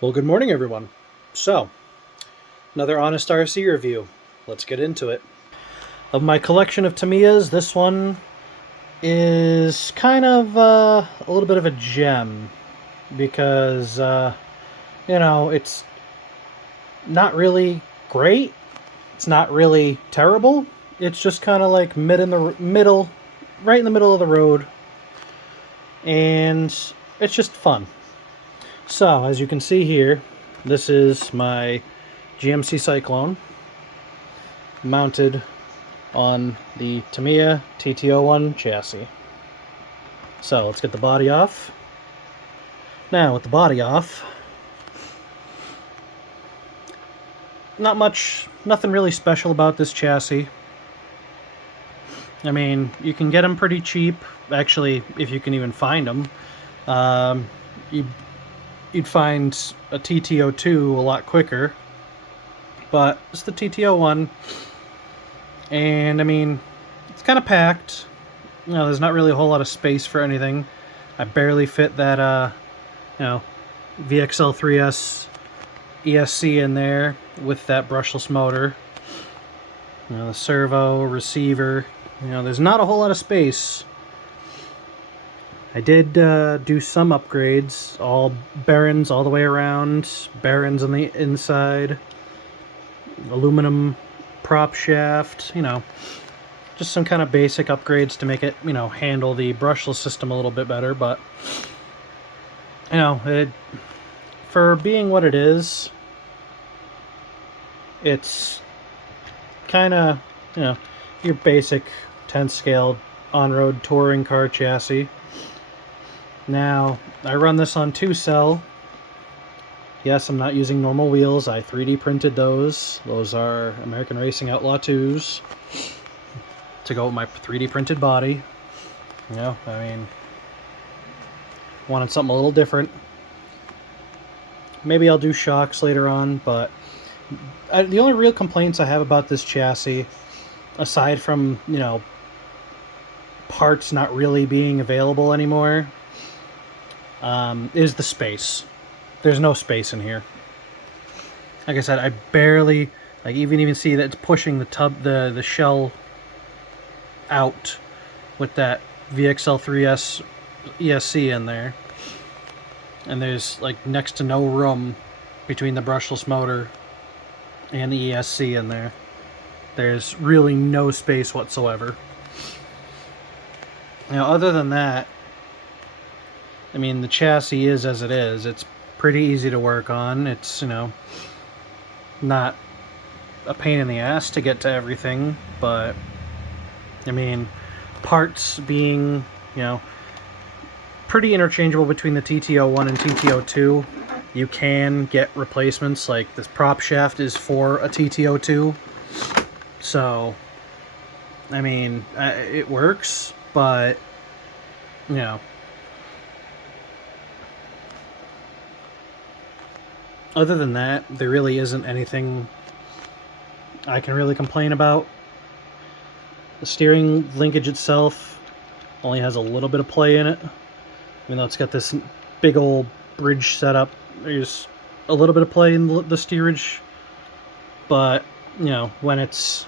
Well, good morning, everyone. So, another Honest RC review. Let's get into it. Of my collection of Tamiyas, this one is kind of a little bit of a gem because, it's not really great. It's not really terrible. It's just kind of like right in the middle of the road, and it's just fun. So, as you can see here, this is my GMC Syclone mounted on the Tamiya TT-01 chassis. So let's get the body off. Now with the body off, nothing really special about this chassis. I mean, you can get them pretty cheap, actually, if you can even find them. You'd find a TT-02 a lot quicker, but it's the TT-01, and I mean, it's kind of packed. There's not really a whole lot of space for anything. I barely fit that, VXL3S ESC in there with that brushless motor. The servo, receiver, there's not a whole lot of space. I did do some upgrades, all bearings all the way around, bearings on the inside, aluminum prop shaft, just some kind of basic upgrades to make it, handle the brushless system a little bit better. But, for being what it is, it's kind of, your basic 10th scale on-road touring car chassis. Now, I run this on 2-cell. Yes, I'm not using normal wheels. I 3D printed those. Those are American Racing Outlaw 2s to go with my 3D printed body. I mean, wanted something a little different. Maybe I'll do shocks later on, but the only real complaints I have about this chassis, aside from, parts not really being available anymore, is the space. There's no space in here. Like I said, I barely, even see that it's pushing the shell out with that VXL3S ESC in there. And there's next to no room between the brushless motor and the ESC in there. There's really no space whatsoever. Other than that, I mean, the chassis is as it is. It's pretty easy to work on. It's, not a pain in the ass to get to everything, but, I mean, parts being, pretty interchangeable between the TT-01 and TT-02. You can get replacements, like this prop shaft is for a TT-02. So, I mean, it works, but, other than that, there really isn't anything I can really complain about. The steering linkage itself only has a little bit of play in it. Even though it's got this big old bridge setup, there's a little bit of play in the steerage. But, when it's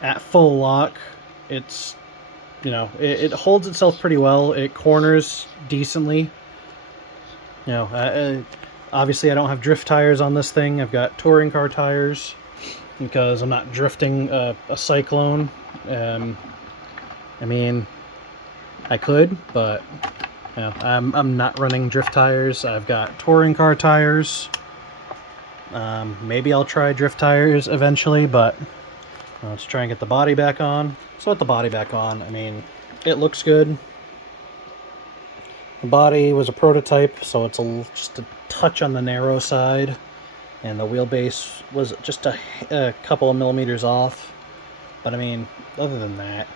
at full lock, it's, it holds itself pretty well. It corners decently. Obviously I don't have drift tires on this thing. I've got touring car tires because I'm not drifting a Syclone. I mean, I could, but I'm not running drift tires. I've got touring car tires. Maybe I'll try drift tires eventually, but let's try and get the body back on. So with the body back on, I mean, it looks good. The body was a prototype, so it's just a touch on the narrow side, and the wheelbase was just a couple of millimeters off. But I mean, other than that,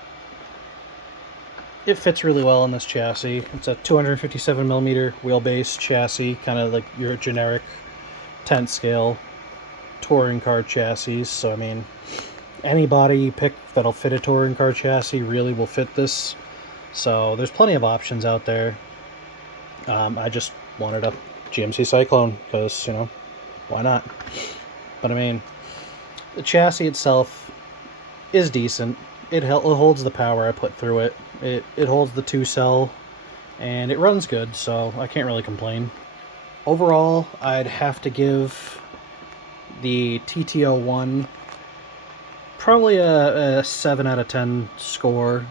it fits really well in this chassis. It's a 257 millimeter wheelbase chassis, kind of like your generic 10th scale touring car chassis. So I mean, any body you pick that'll fit a touring car chassis really will fit this. So there's plenty of options out there. I just wanted to GMC Syclone, because, you know, why not? But I mean, the chassis itself is decent. It holds the power I put through it. It holds the 2-cell, and it runs good, so I can't really complain. Overall, I'd have to give the TT-01 probably a 7 out of 10 score,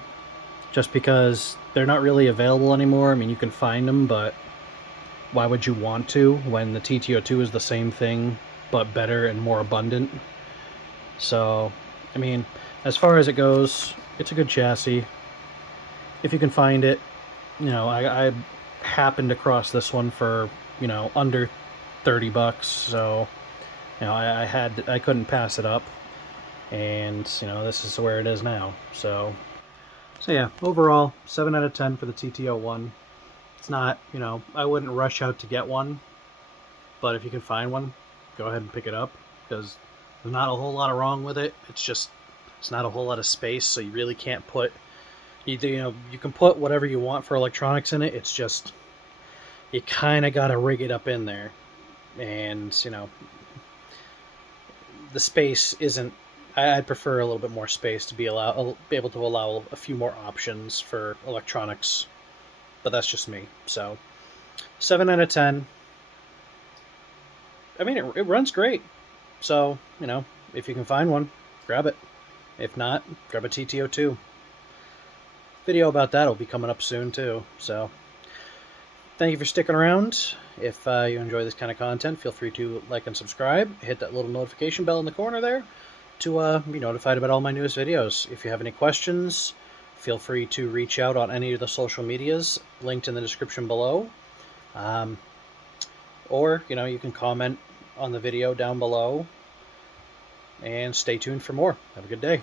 just because they're not really available anymore. I mean, you can find them, but why would you want to when the TT-02 is the same thing but better and more abundant? So, I mean, as far as it goes, it's a good chassis. If you can find it, you know, I happened across this one for, you know, under 30 bucks, so, you know, I couldn't pass it up, and, you know, this is where it is now. So yeah, overall, 7 out of 10 for the TT-01. It's not, you know, I wouldn't rush out to get one, but if you can find one, go ahead and pick it up, because there's not a whole lot wrong with it. It's just, it's not a whole lot of space, so you really can't put, you know, you can put whatever you want for electronics in it. It's just, you kind of got to rig it up in there, and, you know, the space isn't, I'd prefer a little bit more space to be able to allow a few more options for electronics, but that's just me. So 7 out of 10. I mean, it runs great. So, you know, if you can find one, grab it. If not, grab a TT-02. Video about that will be coming up soon too. So thank you for sticking around. If you enjoy this kind of content, feel free to like and subscribe. Hit that little notification bell in the corner there to be notified about all my newest videos. If you have any questions, feel free to reach out on any of the social medias linked in the description below. Or, you know, you can comment on the video down below, and stay tuned for more. Have a good day.